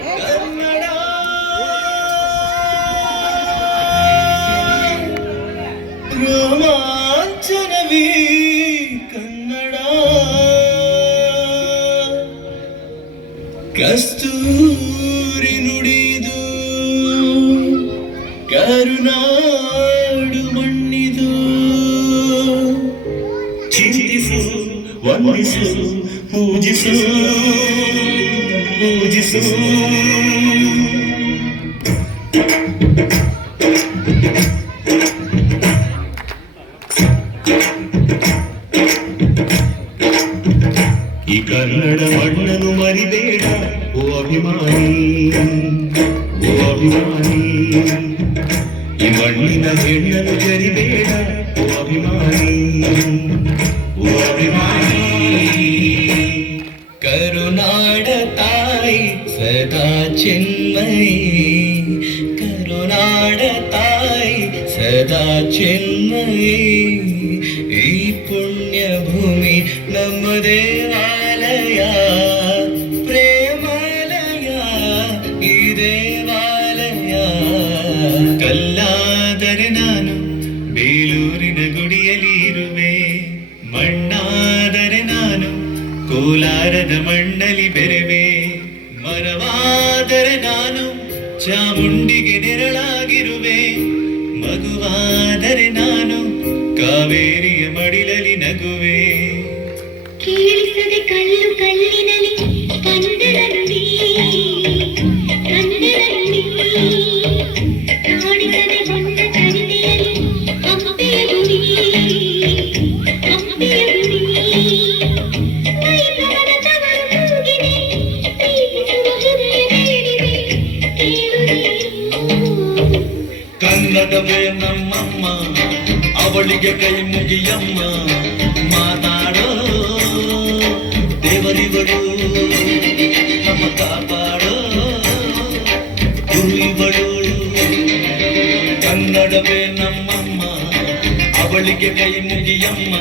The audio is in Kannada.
ಕನ್ನಡ ರೋಮಾಂಚನವೀ ಕನ್ನಡ ಕಸ್ತೂರಿ ನುಡಿದು ಕರುನಾಡು ಮಣ್ಣಿದು ಚಿಂತಿಸು ವಂದಿಸು ಪೂಜಿಸು ಪೂಜಿಸು ಈ ಕನ್ನಡ ಮಣ್ಣನ್ನು ಮರಿಬೇಡ ಓ ಅಭಿಮಾನಿ, ಓ ಅಭಿಮಾನಿ. ಈ ಮಣ್ಣಿನ ಹೆಣ್ಣನ್ನು ಜರಿಬೇಡ ಓ ಅಭಿಮಾನಿ, ಓ ಅಭಿಮಾನಿ. ಕರುನಾಡ ತಾಯಿ ಸದಾ ಚಿನ್ಮಯಿ, ಕರುನಾಡ ತಾಯಿ ಸದಾ ಚಿನ್ಮಯಿ. ಈ ಪುಣ್ಯ ಭೂಮಿ ನಮ್ಮ ದೇವಾಲಯ, ಪ್ರೇಮಾಲಯ ಈ ದೇವಾಲಯ. ಕಲ್ಲಾದರೆ ನಾನು ಬೇಲೂರಿನ ಗುಡಿಯಲ್ಲಿ ಇರುವೆ, ಮಣ್ಣಾದರೆ ನಾನು ಕೋಲಾರದ ಮಣ್ಣಲ್ಲಿ ಬೆರೆವೆ. ಮರವಾದರೆ ನಾನು ಚಾಮುಂಡಿಗೆ ನೆರಳಾಗಿರುವೆ, ಮಗುವಾದರೆ ನಾನು ಕಾವೇರಿಯ ಮಡಿಲಲ್ಲಿ ನಗುವೆ. ಕೇಳಿಸದೆ ಕಲ್ಲು ಕಲ್ಲಿನಲ್ಲಿ ಕನ್ನಡ ನುಡಿ, ಕನ್ನಡ ನುಡಿ. ಕಾಣಿಸದೆ ಹೊನ್ನ ಕವಿತೆಯಲ್ಲಿ ಹಂಪೆಯ ಗುಡಿ, ಹಂಪೆಯ ಗುಡಿ. ಕೈತವರ ತವರು ಕೂಗಿದೆ, ಪ್ರೀತಿಸುವ ಹೃದಯ ಬೇಡಿದೆ, ಕೇಳು ನೀನು. ಕನ್ನಡವೇ ನಮ್ಮಮ್ಮ, ಅವಳಿಗೆ ಕೈ ಮುಗಿಯಮ್ಮ. ಮಾತಾಡೋ ದೇವರಿಗಳು ನಮ್ಮ ಕಾಪಾಡೋ ಗುರುಗಳು. ಕನ್ನಡವೇ ನಮ್ಮಮ್ಮ, ಅವಳಿಗೆ ಕೈ ಮುಗಿಯಮ್ಮ.